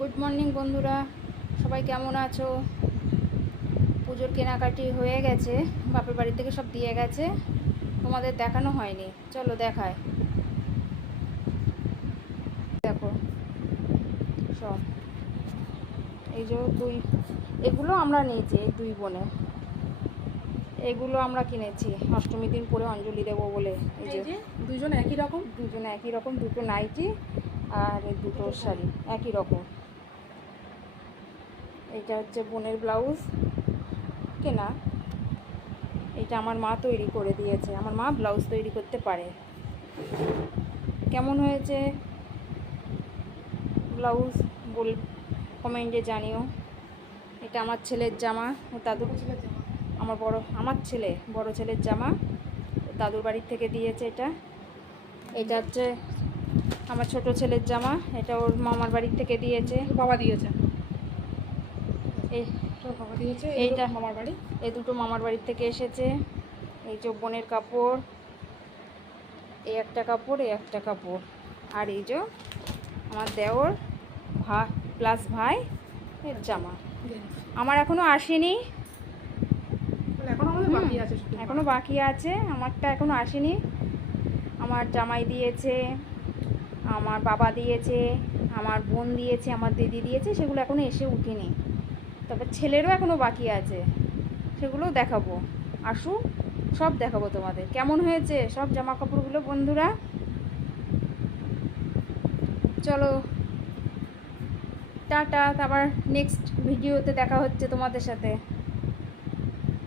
Good morning বন্ধুরা, সবাই কেমন আছো? পুজোর কেনাকাটি হয়ে গেছে, বাপের বাড়ি থেকে সব দিয়ে গেছে, তোমাদের দেখানো হয়নি। চলো দেখায়। দেখো সব এই যে এগুলো আমরা নিয়েছি, এই দুই বোনে এগুলো আমরা কিনেছি অষ্টমী দিন পরে অঞ্জলি দেবো বলে। এই যে দুজন একই রকম, দুটো নাইটি আর এই দুটো শাড়ি একই রকম। এটা হচ্ছে বোনের ব্লাউজ কেনা, এটা আমার মা তৈরি করে দিয়েছে। আমার মা ব্লাউজ তৈরি করতে পারে। কেমন হয়েছে ব্লাউজ কমেন্টে জানিও। এটা আমার ছেলের জামা, ও দাদুর আমার বড় ছেলের জামা, ও দাদুর বাড়ির থেকে দিয়েছে। এটা হচ্ছে আমার ছোট ছেলের জামা, এটা ওর মামার বাড়ির থেকে দিয়েছে। বাবা দিয়েছে, এইটা মামার বাড়ি। এই দুটো মামার বাড়ির থেকে এসেছে। এই যে বোনের কাপড়, এই একটা কাপড়, এই একটা কাপড়। আর এই যে আমার দেওর প্লাস ভাই এর জামা। আমার এখনো আসেনি, এখনো বাকি আছে। আমারটা এখনো আসেনি। আমার জামাই দিয়েছে, আমার বাবা দিয়েছে, আমার বোন দিয়েছে, আমার দিদি দিয়েছে, সেগুলো এখনো এসে উঠেনি। তবে ছেলেরও এখনো বাকি আছে, সেগুলোও দেখাবো। আসুক, সব দেখাবো তোমাদের। কেমন হয়েছে সব জামা কাপড়গুলো বন্ধুরা? চলো টাটা, আবার নেক্সট ভিডিওতে দেখা হচ্ছে তোমাদের সাথে।